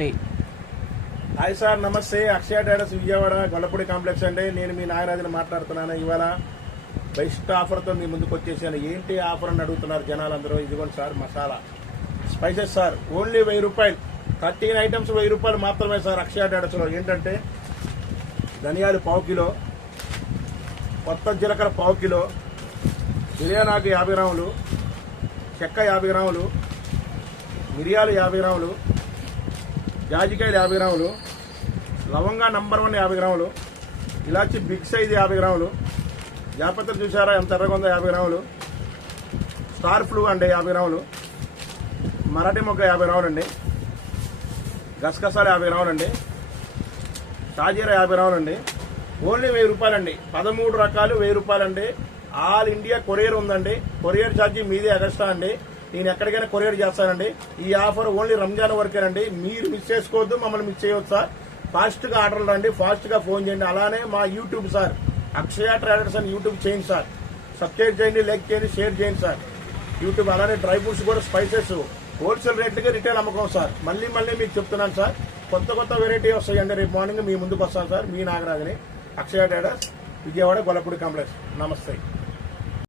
Company. Hi sir, నమస్తే. అక్షయ traders Vijayawada Gollapudi complex అండి. నేను మీ నాగరాజుని మాట్లాడుతున్నాను. ఇవాళ బెస్ట్ ఆఫర్తో మీ ముందుకు వచ్చేసాను. ఏంటి ఆఫర్ అని అడుగుతున్నారు జనాలందరూ. ఇదిగోండి sir, masala spices sir, only 1000 రూపాయలు. 13 ఐటమ్స్ 1000 రూపాయలు మాత్రమే సార్ అక్షయ ట్రేడర్స్లో. ఏంటంటే ధనియాలు 1/4 కిలో, కొత్త జీలకర్ర 1/4 కిలో, బిర్యానాకు 50 గ్రాములు, చెక్క 50 గ్రాములు, మిరియాలు 50 గ్రాములు, జాజికాయలు 50 గ్రాములు, లవంగా నంబర్ 1 50 గ్రాములు, ఇలాచి బిగ్ సైజ్ 50 గ్రాములు, జాపత్రి చూసారా ఎంత ఎర్రగా ఉందో 50 గ్రాములు, స్టార్ ఫ్లూ అండి 50 గ్రాములు, మరాఠీ మొగ్గ 50 గ్రాములు అండి, గసగసాలు 50 గ్రాములు అండి, షాజీరా 50 గ్రాములు అండి. ఓన్లీ 1000 రూపాయలండి. 13 రకాలు 1000 రూపాయలండి. ఆల్ ఇండియా కొరియర్ ఉందండి. కొరియర్ ఛార్జీ మీదే ఎక్స్ట్రా అండి. నేను ఎక్కడికైనా కొరియర్ చేస్తానండి. ఈ ఆఫర్ ఓన్లీ రంజాన్ వరకేనండి. మీరు మిస్ చేసుకోవద్దు, మమ్మల్ని మిస్ చేయవద్దు సార్. ఫాస్ట్గా ఆర్డర్లు రండి, ఫాస్ట్గా ఫోన్ చేయండి. అలానే మా యూట్యూబ్ సార్, అక్షయ ట్రేడర్స్ అని యూట్యూబ్ చేయండి సార్. సబ్స్క్రైబ్ చేయండి, లైక్ చేయండి, షేర్ చేయండి సార్ యూట్యూబ్. అలానే డ్రై ఫ్రూట్స్ కూడా స్పైసెస్ హోల్సేల్ రేట్లకి రిటైల్ అమ్మకం సార్. మళ్ళీ మీకు చెప్తున్నాను సార్, కొత్త వెరైటీ వస్తాయండి. రేపు మార్నింగ్ మీ ముందుకు వస్తాను సార్. మీ నాగరాజుని, అక్షయ ట్రేడర్స్ విజయవాడ గొల్లపూడి కాంప్లెక్స్. నమస్తే.